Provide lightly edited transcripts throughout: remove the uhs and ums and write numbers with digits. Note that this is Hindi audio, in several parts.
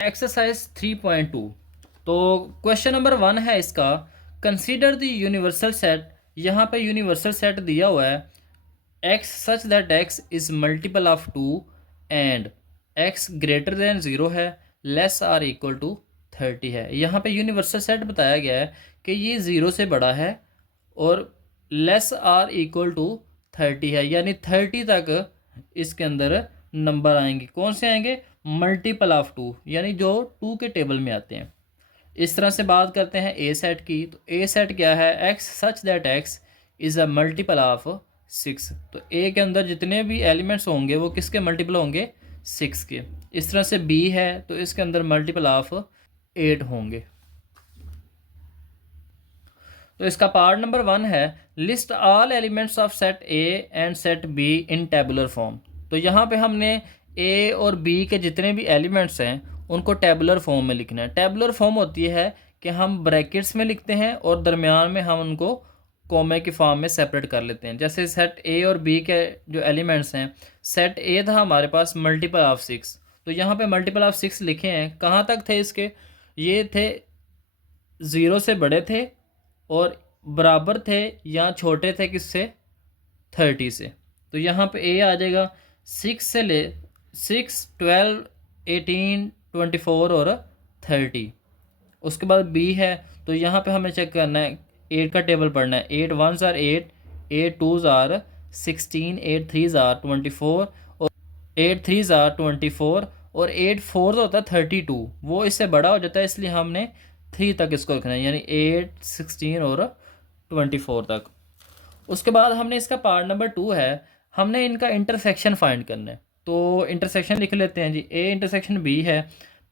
एक्सरसाइज 3.2। तो क्वेश्चन नंबर 1 है इसका, कंसीडर द यूनिवर्सल सेट। यहाँ पे यूनिवर्सल सेट दिया हुआ है x such that x is multiple of 2 and x greater than 0 है, लेस आर इक्वल टू 30 है। यहाँ पे यूनिवर्सल सेट बताया गया है कि ये 0 से बड़ा है और लेस आर इक्वल टू 30 है, यानी 30 तक इसके अंदर नंबर आएंगे। कौन से आएंगे? मल्टीपल ऑफ 2, यानी जो 2 के टेबल में आते हैं। इस तरह से बात करते हैं ए सेट की। तो ए सेट क्या है? X such that x is a multiple of 6। तो ए के अंदर जितने भी एलिमेंट्स होंगे वो किसके मल्टीपल होंगे? 6 के। इस तरह से बी है तो इसके अंदर मल्टीपल ऑफ 8 होंगे। तो इसका पार्ट नंबर 1 है, list all elements of set A and set be in tabular form. तो यहाँ पे हमने ए और बी के जितने भी एलिमेंट्स हैं उनको टेबुलर फॉर्म में लिखना है। टेबुलर फॉर्म होती है कि हम ब्रैकेट्स में लिखते हैं और दरमियान में हम उनको कॉमे की फॉर्म में सेपरेट कर लेते हैं। जैसे सेट ए और बी के जो एलिमेंट्स हैं, सेट ए था हमारे पास मल्टीपल ऑफ 6, तो यहाँ पे मल्टीपल ऑफ 6 लिखे हैं। कहाँ तक थे इसके? ये थे 0 से बड़े थे और बराबर थे या छोटे थे किससे? 30 से। तो यहाँ पे ए आ जाएगा 6 से ले 6, 12, 18, 24 और 30। उसके बाद बी है तो यहाँ पे हमें चेक करना है, 8 का टेबल पढ़ना है। 8 1s are 8, 8 2s are 16, 8 3s are 24 और 8 3s आर 24 और 8 4 होता है 32। वो इससे बड़ा हो जाता है, इसलिए हमने 3 तक इसको रखना है, यानी 8, 16 और 24 तक। उसके बाद हमने इसका पार्ट नंबर 2 है, हमने इनका इंटरसेक्शन फाइंड करना है। तो इंटरसेक्शन लिख लेते हैं जी। ए इंटरसेक्शन बी है,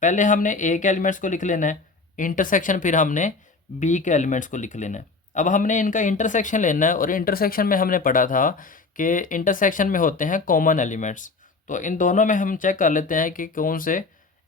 पहले हमने ए के एलिमेंट्स को लिख लेना है इंटरसेक्शन, फिर हमने बी के एलिमेंट्स को लिख लेना है। अब हमने इनका इंटरसेक्शन लेना है और इंटरसेक्शन में हमने पढ़ा था कि इंटरसेक्शन में होते हैं कॉमन एलिमेंट्स। तो इन दोनों में हम चेक कर लेते हैं कि कौन से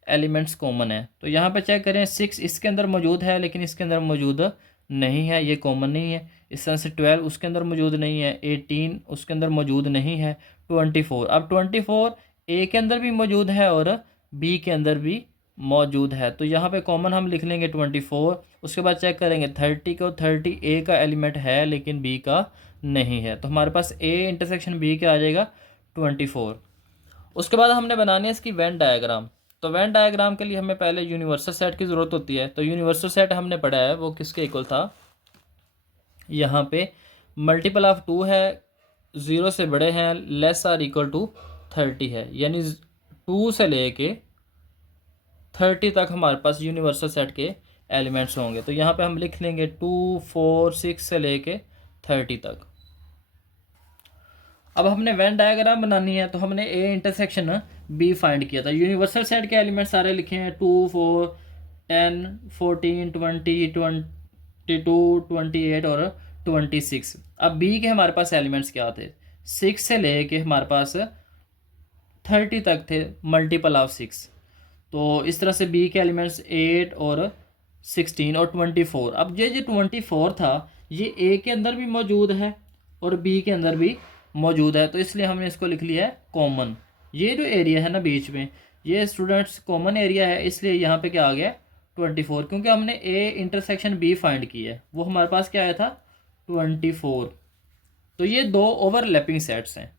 एलिमेंट्स कॉमन है। तो यहाँ पे चेक करें, 6 इसके अंदर मौजूद है लेकिन इसके अंदर मौजूद नहीं है, ये कॉमन नहीं है। इस तरह से 12 उसके अंदर मौजूद नहीं है, 18 उसके अंदर मौजूद नहीं है, 24। अब 24 ए के अंदर भी मौजूद है और बी के अंदर भी मौजूद है, तो यहाँ पे कॉमन हम लिख लेंगे 24। उसके बाद चेक करेंगे 30 को, 30 ए का एलिमेंट है लेकिन बी का नहीं है, तो हमारे पास ए इंटरसेक्शन बी का आ जाएगा 24। उसके बाद हमने बनानी है इसकी वेन डायग्राम। तो वेन डायग्राम के लिए हमें पहले यूनिवर्सल सेट की ज़रूरत होती है। तो यूनिवर्सल सेट हमने पढ़ा है वो किसके इक्वल था? यहाँ पे मल्टीपल ऑफ 2 है, 0 से बड़े हैं, लेस आर इक्वल टू 30 है, यानी 2 से लेके 30 तक हमारे पास यूनिवर्सल सेट के एलिमेंट्स होंगे। तो यहाँ पे हम लिख लेंगे 2, 4, 6 से लेके 30 तक। अब हमने वेन डायग्राम बनानी है, तो हमने ए इंटरसेक्शन बी फाइंड किया था। यूनिवर्सल सेट के एलिमेंट्स सारे लिखे हैं 2, 4, 10, 14, 20, 22, 28 और 26। अब बी के हमारे पास एलिमेंट्स क्या थे? 6 से लेके हमारे पास 30 तक थे, मल्टीपल ऑफ 6। तो इस तरह से बी के एलिमेंट्स 8 और 16 और 24। अब ये जो 24 था ये ए के अंदर भी मौजूद है और बी के अंदर भी मौजूद है, तो इसलिए हमने इसको लिख लिया है कॉमन। ये जो एरिया है ना बीच में, ये स्टूडेंट्स कॉमन एरिया है, इसलिए यहाँ पे क्या आ गया? 24, क्योंकि हमने ए इंटरसेक्शन बी फाइंड की है, वो हमारे पास क्या आया था? 24। तो ये दो ओवरलैपिंग सेट्स हैं,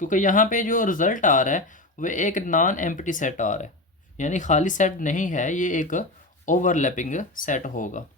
क्योंकि यहाँ पे जो रिज़ल्ट आ रहा है वो एक नॉन एम्प्टी सेट आ रहा है, यानी खाली सेट नहीं है, ये एक ओवरलैपिंग सेट होगा।